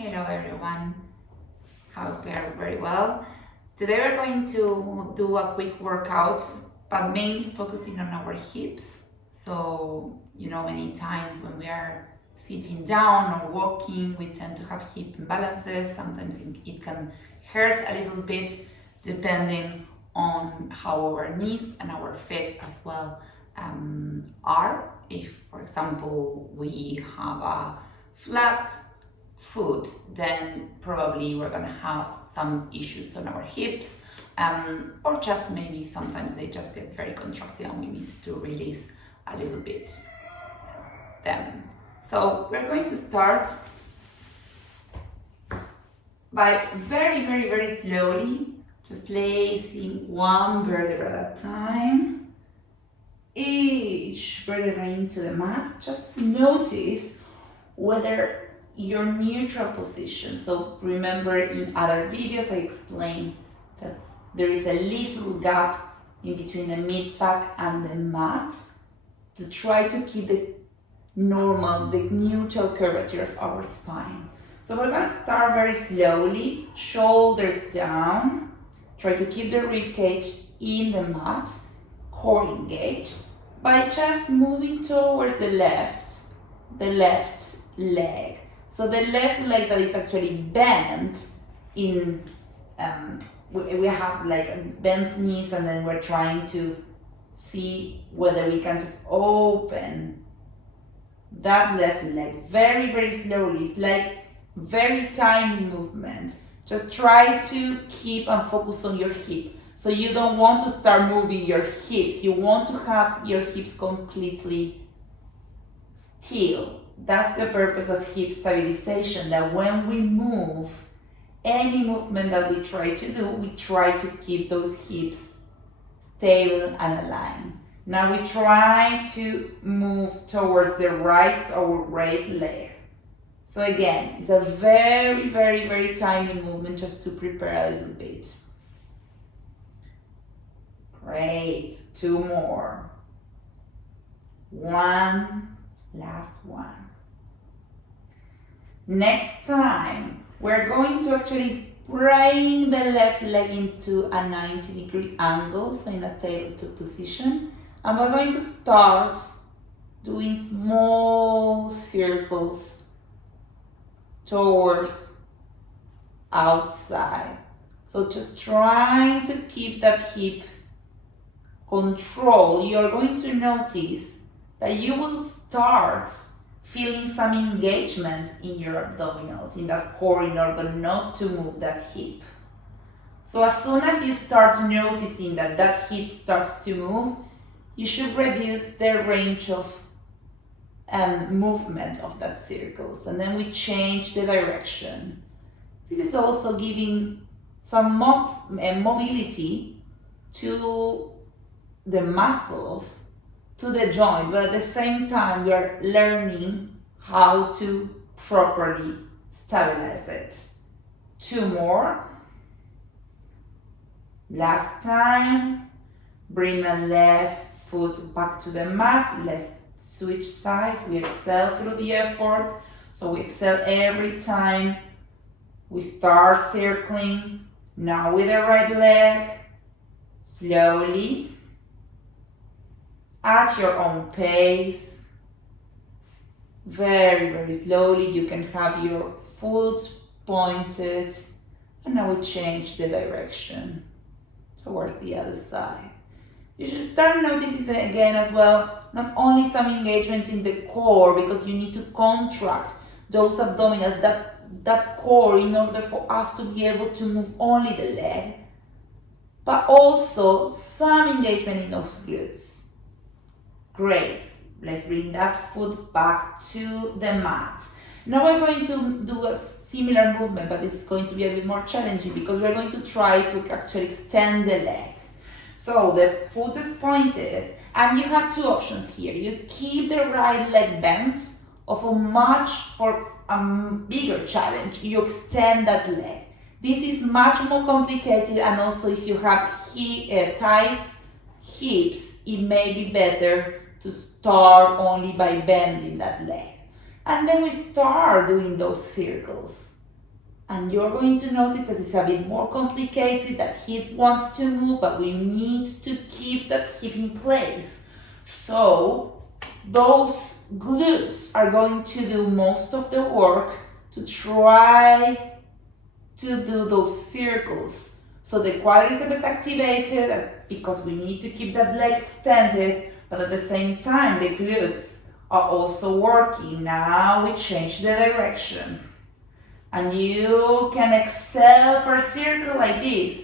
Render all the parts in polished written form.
Hello everyone, hope you are very well. Today we're going to do a quick workout, but mainly focusing on our hips. So, many times when we are sitting down or walking, we tend to have hip imbalances. Sometimes it can hurt a little bit depending on how our knees and our feet as well are. If, for example, we have a flat foot, then probably we're gonna have some issues on our hips, or just maybe sometimes they just get very contracted and we need to release a little bit them. So we're going to start by very slowly, just placing one vertebra at a time, each vertebra into the mat. Just notice whether your neutral position. So remember, in other videos I explained that there is a little gap in between the mid back and the mat to try to keep the neutral curvature of our spine. So we're going to start very slowly, shoulders down, try to keep the rib cage in the mat, core engaged, by just moving towards the left leg. So the left leg that is actually bent in, we have like bent knees, and then we're trying to see whether we can just open that left leg very slowly. It's like very tiny movement. Just try to keep and focus on your hip. So you don't want to start moving your hips. You want to have your hips completely still. That's the purpose of hip stabilization, that when we move, any movement that we try to do, we try to keep those hips stable and aligned. Now we try to move towards the right leg. So again, it's a very tiny movement just to prepare a little bit. Great, 2 more. 1, last one. Next time, we're going to actually bring the left leg into a 90-degree angle, so in a tabletop position. And we're going to start doing small circles towards outside. So just trying to keep that hip control. You're going to notice that you will start feeling some engagement in your abdominals, in that core, in order not to move that hip. So as soon as you start noticing that hip starts to move, you should reduce the range of movement of that circles, and then we change the direction. This is also giving some mobility to the muscles, to the joint, but at the same time we are learning how to properly stabilize it. 2 more. Last time. Bring the left foot back to the mat. Let's switch sides. We exhale through the effort. So we exhale every time we start circling. Now with the right leg, slowly, at your own pace, very slowly. You can have your foot pointed, and now we change the direction towards the other side. You should start noticing again as well, not only some engagement in the core, because you need to contract those abdominals, that core, in order for us to be able to move only the leg, but also some engagement in those glutes. Great. Let's bring that foot back to the mat. Now we're going to do a similar movement, but this is going to be a bit more challenging because we're going to try to actually extend the leg. So the foot is pointed, and you have 2 options here. You keep the right leg bent, or for a bigger challenge, you extend that leg. This is much more complicated, and also if you have tight hips, it may be better to start only by bending that leg. And then we start doing those circles. And you're going to notice that it's a bit more complicated, that hip wants to move, but we need to keep that hip in place. So those glutes are going to do most of the work to try to do those circles. So the quadricep is activated because we need to keep that leg extended, but at the same time the glutes are also working. Now we change the direction. And you can exhale per circle like this.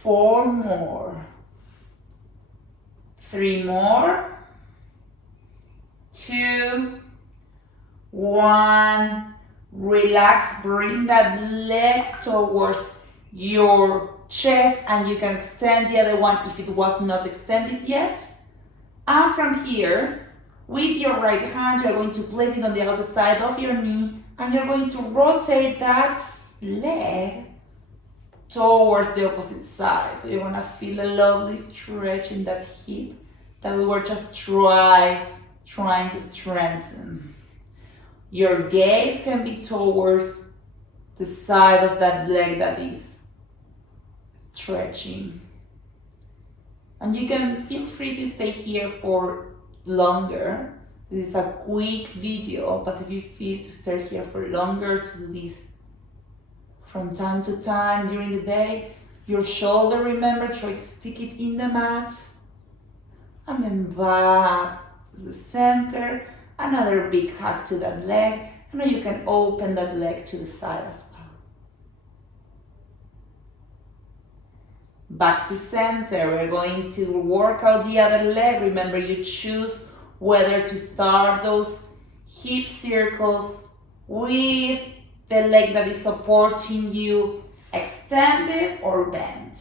4 more. 3 more. 2, 1. Relax, bring that leg towards your chest, and you can extend the other one if it was not extended yet. And from here, with your right hand, you're going to place it on the other side of your knee, and you're going to rotate that leg towards the opposite side. So you're gonna feel a lovely stretch in that hip that we were just trying to strengthen. Your gaze can be towards the side of that leg that is stretching. And you can feel free to stay here for longer. This is a quick video, but if you feel to stay here for longer, to do this from time to time during the day. Your shoulder, remember, try to stick it in the mat. And then back to the center. Another big hug to that leg. And now you can open that leg to the side as well. Back to center. We're going to work out the other leg. Remember, you choose whether to start those hip circles with the leg that is supporting you extended or bent.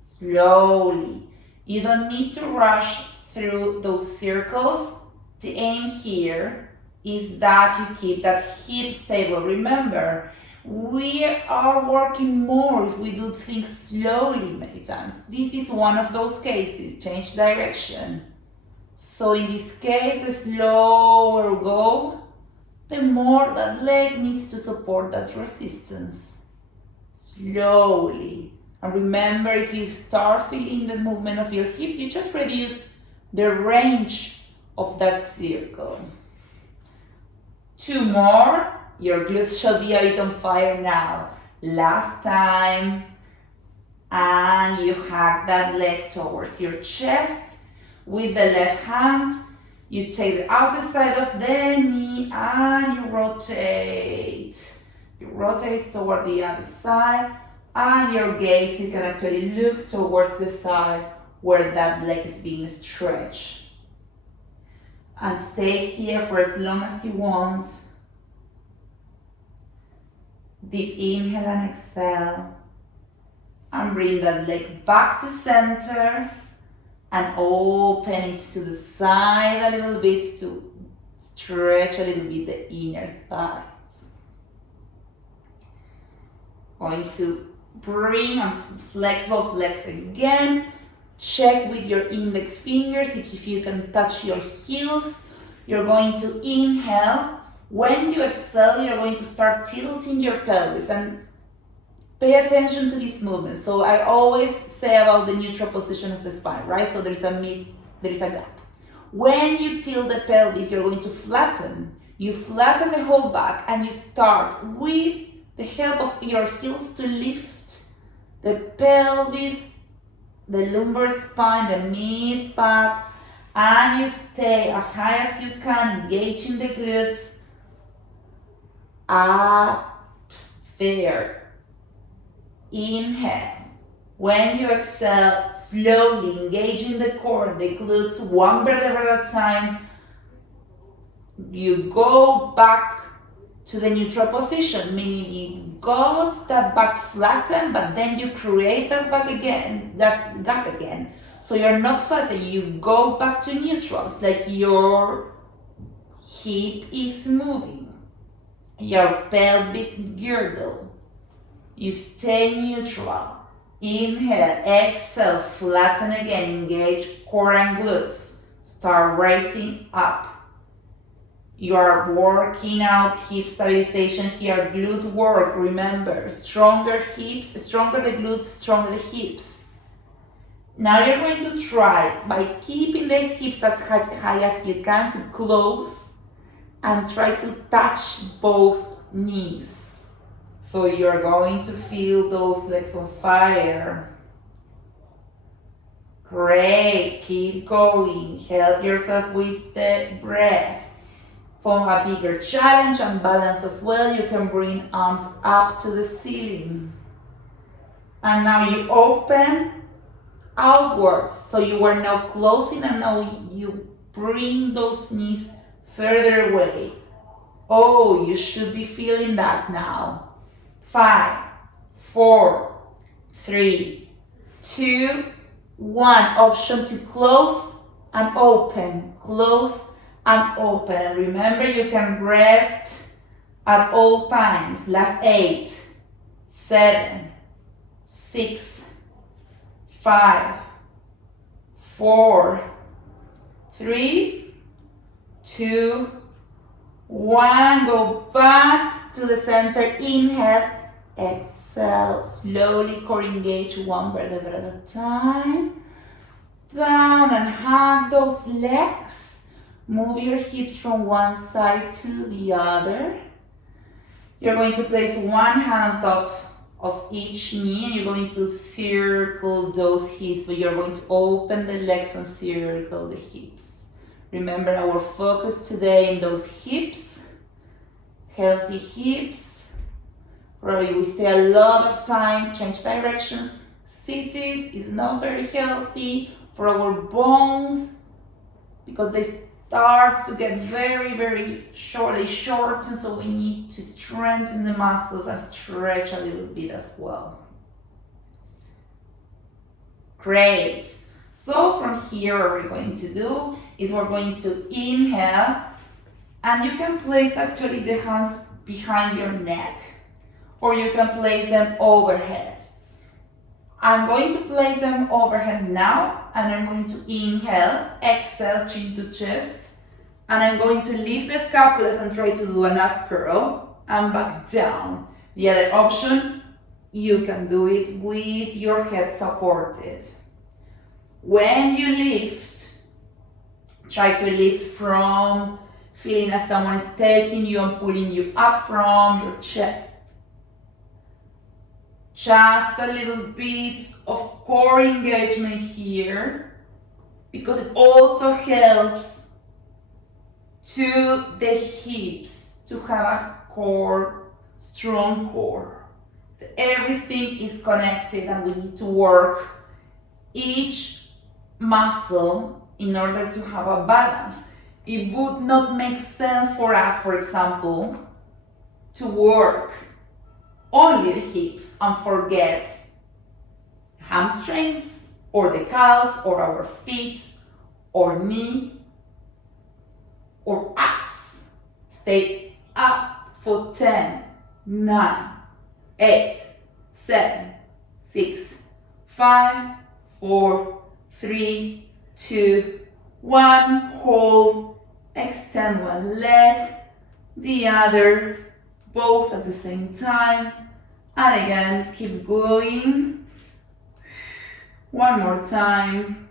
Slowly. You don't need to rush through those circles. The aim here is that you keep that hip stable. Remember, we are working more if we do things slowly many times. This is one of those cases. Change direction. So in this case, the slower go, the more that leg needs to support that resistance. Slowly. And remember, if you start feeling the movement of your hip, you just reduce the range of that circle. 2 more. Your glutes shall be a bit on fire now. Last time. And you hug that leg towards your chest. With the left hand, you take the outer side of the knee and you rotate. You rotate toward the other side, and your gaze, you can actually look towards the side where that leg is being stretched. And stay here for as long as you want. Deep inhale and exhale. And bring that leg back to center. And open it to the side a little bit to stretch a little bit the inner thighs. Going to bring and flex both legs again. Check with your index fingers if you can touch your heels. You're going to inhale. When you exhale, you're going to start tilting your pelvis. And pay attention to this movement. So I always say about the neutral position of the spine, right? So there is a gap. When you tilt the pelvis, you're going to flatten. You flatten the whole back and you start with the help of your heels to lift the pelvis, the lumbar spine, the mid back, and you stay as high as you can, engaging the glutes. Up there. Inhale. When you exhale, slowly engaging the core, the glutes, one vertebra at a time. You go back to the neutral position, meaning you got that back flattened, but then you create that back again, that gap again. So you're not flattened, you go back to neutral. It's like your hip is moving, your pelvic girdle. You stay neutral. Inhale, exhale, flatten again, engage core and glutes. Start raising up. You are working out hip stabilization here, glute work, remember, stronger hips, stronger the glutes, stronger the hips. Now you're going to try, by keeping the hips as high as you can, to close and try to touch both knees. So you're going to feel those legs on fire. Great, keep going, help yourself with the breath. For a bigger challenge and balance as well, you can bring arms up to the ceiling. And now you open outwards. So you are now closing and now you bring those knees further away. Oh, you should be feeling that now. 5, 4, 3, 2, 1. Option to close and open. Close and open. Remember, you can rest at all times. Last 8, 7, 6, 5, 4, 3, 2, 1. Go back to the center. Inhale, exhale. Slowly core engage, one vertebra at a time. Down and hug those legs. Move your hips from one side to the other. You're going to place one hand on top of each knee and you're going to circle those hips. So you're going to open the legs and circle the hips. Remember our focus today in those hips. Healthy hips. Probably we stay a lot of time, change directions. Seated is not very healthy for our bones because they start to get very, very short. They shorten, so we need to strengthen the muscles and stretch a little bit as well. Great. So from here, what we're going to do is we're going to inhale, and you can place actually the hands behind your neck, or you can place them overhead. I'm going to place them overhead now, and I'm going to inhale, exhale, chin to chest, and I'm going to lift the scapulas and try to do an up curl and back down. The other option, you can do it with your head supported. When you lift, try to lift from feeling as someone is taking you and pulling you up from your chest. Just a little bit of core engagement here, because it also helps to the hips to have a core, strong core. So everything is connected and we need to work each muscle in order to have a balance. It would not make sense for us, for example, to work only the hips and forget hamstrings or the calves or our feet or knee or abs. Stay up for 10, 9, 8, 7, 6, 5, 4, 3, 2, 1. Hold, extend one leg, the other, both at the same time. And again, keep going. One more time.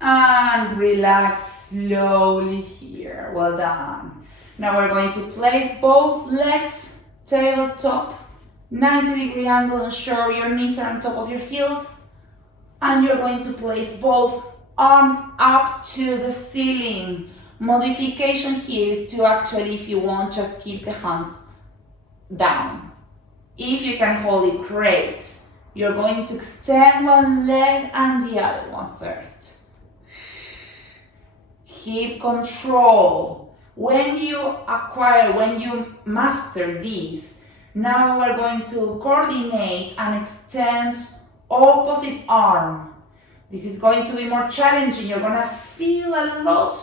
And relax slowly here. Well done. Now we're going to place both legs tabletop, 90-degree angle, ensure your knees are on top of your heels. And you're going to place both arms up to the ceiling. Modification here is to actually, if you want, just keep the hands down. If you can hold it, great. You're going to extend one leg and the other one first. Keep control. When you master these, now we're going to coordinate and extend opposite arm. This is going to be more challenging. You're going to feel a lot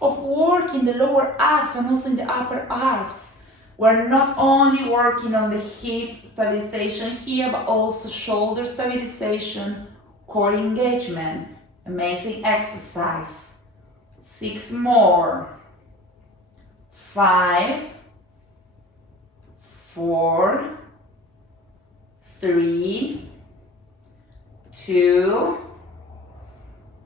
of work in the lower abs and also in the upper abs. We're not only working on the hip stabilization here, but also shoulder stabilization, core engagement. Amazing exercise. 6 more. 5, 4, 3, 2,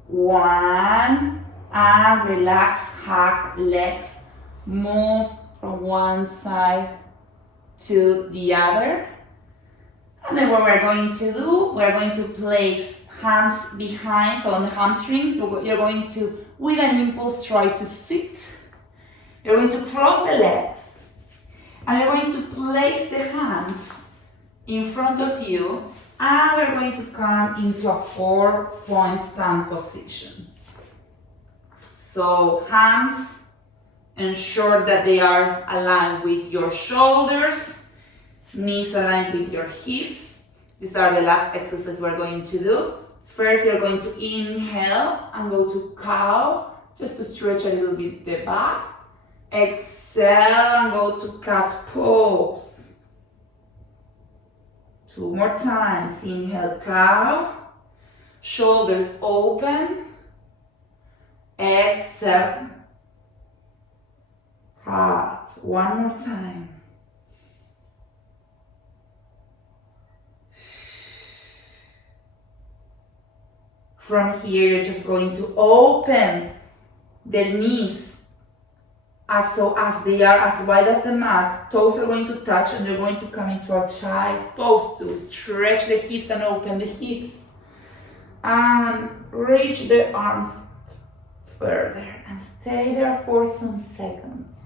1, and relax, hug legs, move from one side to the other. And then what we're going to do, we're going to place hands behind, so on the hamstrings. So you're going to, with an impulse, try to sit. You're going to cross the legs, and you're going to place the hands in front of you, and we're going to come into a 4-point stand position. So hands, ensure that they are aligned with your shoulders, knees aligned with your hips. These are the last exercises we're going to do. First, you're going to inhale and go to cow, just to stretch a little bit the back. Exhale and go to cat pose. 2 more times. Inhale, cow. Shoulders open. Exhale, cat. 1 more time. From here, you're just going to open the knees as they are as wide as the mat. Toes are going to touch, and you're going to come into a child's pose to stretch the hips and open the hips. And reach the arms further and stay there for some seconds.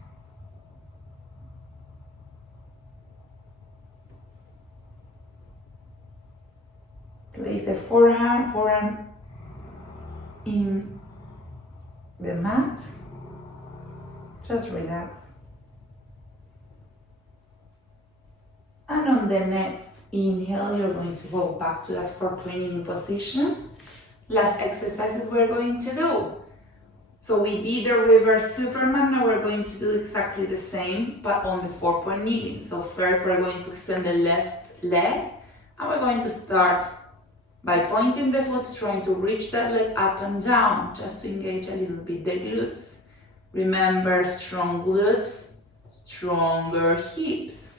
Place the forehand in the mat. Just relax. And on the next inhale, you're going to go back to that 4-point kneeling position. Last exercises we're going to do. So we did the reverse Superman, now we're going to do exactly the same, but on the 4-point kneeling. So first we're going to extend the left leg, and we're going to start by pointing the foot, trying to reach that leg up and down, just to engage a little bit the glutes. Remember, strong glutes, stronger hips.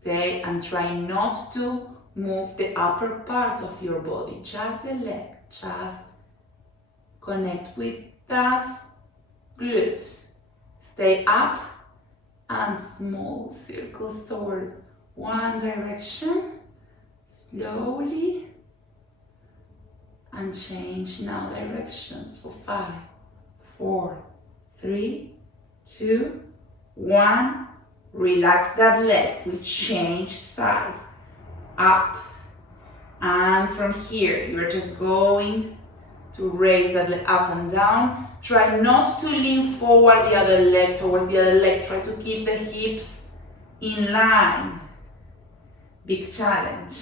Stay and try not to move the upper part of your body, just the leg, just connect with that glutes. Stay up and small circles towards one direction, slowly, and change now directions for 5, 4, 3, 2, 1. Relax that leg. We change sides. Up. And from here, you're just going to raise that leg up and down. Try not to lean forward the other leg towards the other leg. Try to keep the hips in line. Big challenge.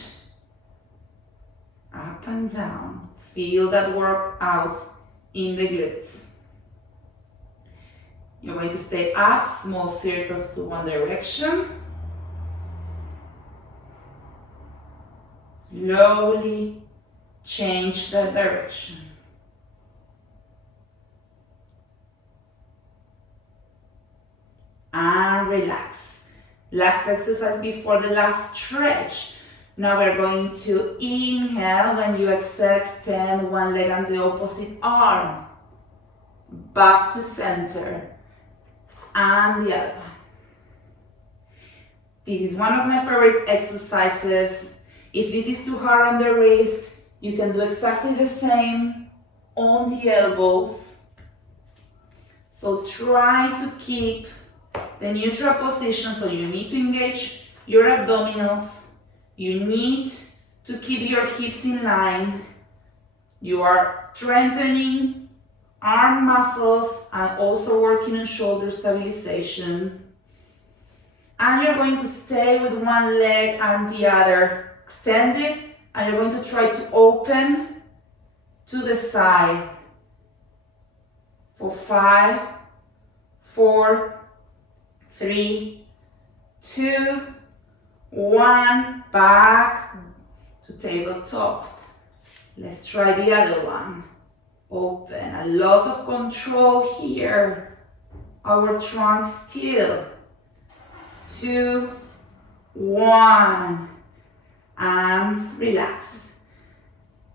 Up and down. Feel that work out in the glutes. You're going to stay up, small circles to one direction. Slowly change that direction. And relax. Last exercise before the last stretch. Now we're going to inhale. When you exhale, extend one leg and the opposite arm. Back to center. And the other one. This is one of my favorite exercises. If this is too hard on the wrist, you can do exactly the same on the elbows. So try to keep the neutral position, so you need to engage your abdominals. You need to keep your hips in line. You are strengthening arm muscles and also working on shoulder stabilization. And you're going to stay with one leg and the other extended, and you're going to try to open to the side for 5, 4, 3, 2, 1, back to tabletop. Let's try the other one. open. A lot of control here. Our trunk still. 2, 1, and relax.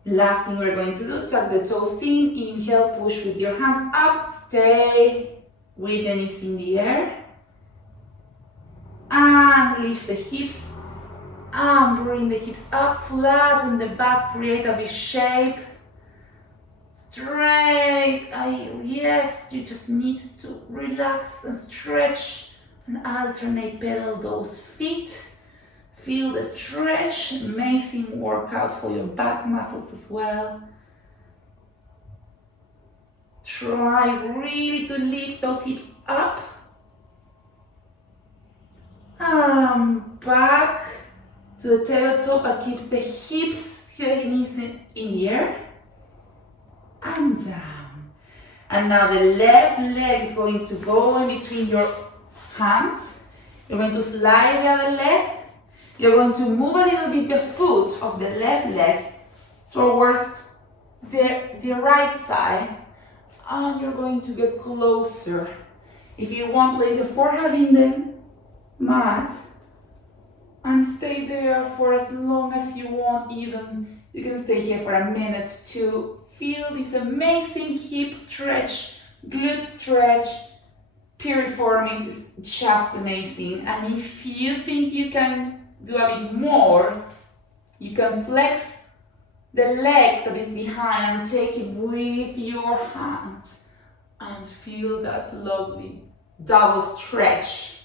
Last thing we're going to do, tuck the toes in, inhale, push with your hands up, stay with the knees in the air, and lift the hips, and bring the hips up, flatten the back, create a V shape, straight. Yes, you just need to relax and stretch and alternate pedal those feet. Feel the stretch, amazing workout for your back muscles as well. Try really to lift those hips up. Back to the tabletop, but keeps the hips, the knees in the air. And down. And now the left leg is going to go in between your hands. You're going to slide the other leg. You're going to move a little bit the foot of the left leg towards the right side, and you're going to get closer. If you want, place the forehead in the mat and stay there for as long as you want. Even you can stay here for a minute to feel this amazing hip stretch, glute stretch. Piriformis is just amazing, and if you think you can do a bit more, you can flex the leg that is behind and take it with your hand and feel that lovely double stretch.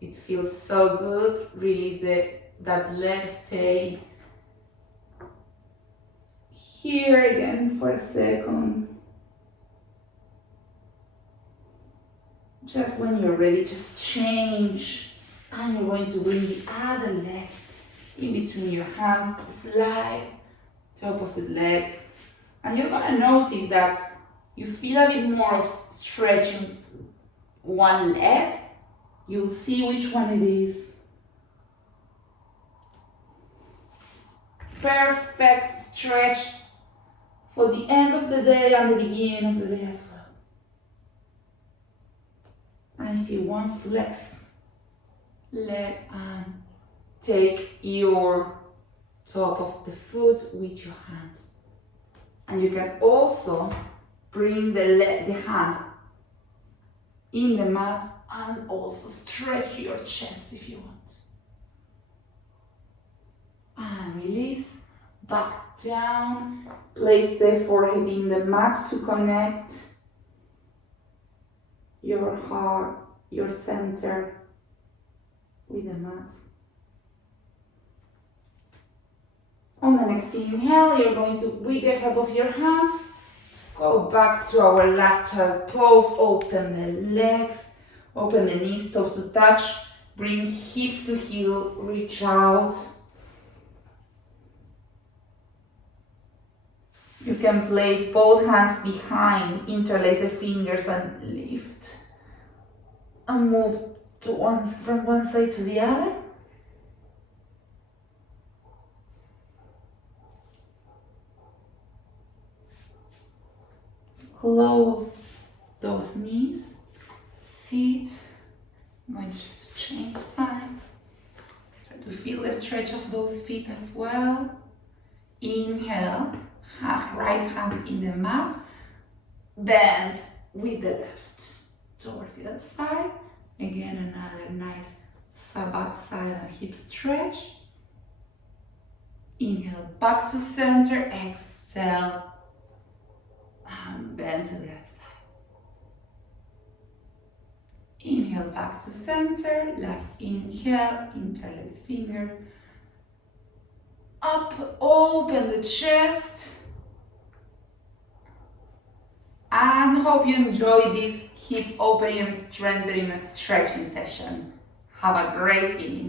It feels so good. Release that leg, stay here again for a second. Just when you're ready, just change, and you're going to bring the other leg in between your hands, slide to opposite leg, and you're gonna notice that you feel a bit more of stretching one leg. You'll see which one it is. Perfect stretch for the end of the day and the beginning of the day as well. And if you want, flex leg and take your top of the foot with your hand. And you can also bring the hand in the mat and also stretch your chest if you want. And release, back down, place the forehead in the mat to connect your heart, your center with the mat. On the next inhale, you're going to, with the help of your hands, go back to our last child pose. Open the legs, open the knees, toes to touch, bring hips to heel, reach out. You can place both hands behind, interlace the fingers and lift. And move from one side to the other. Close those knees, sit. I'm going to just change sides. Try to feel the stretch of those feet as well. Inhale, right hand in the mat, bend with the left towards the other side. Again, another nice back side and hip stretch. Inhale, back to center, exhale, and bend to the other side. Inhale, back to center, last inhale, interlace fingers. Up, open the chest. And hope you enjoy this hip opening and strengthening and stretching session. Have a great evening.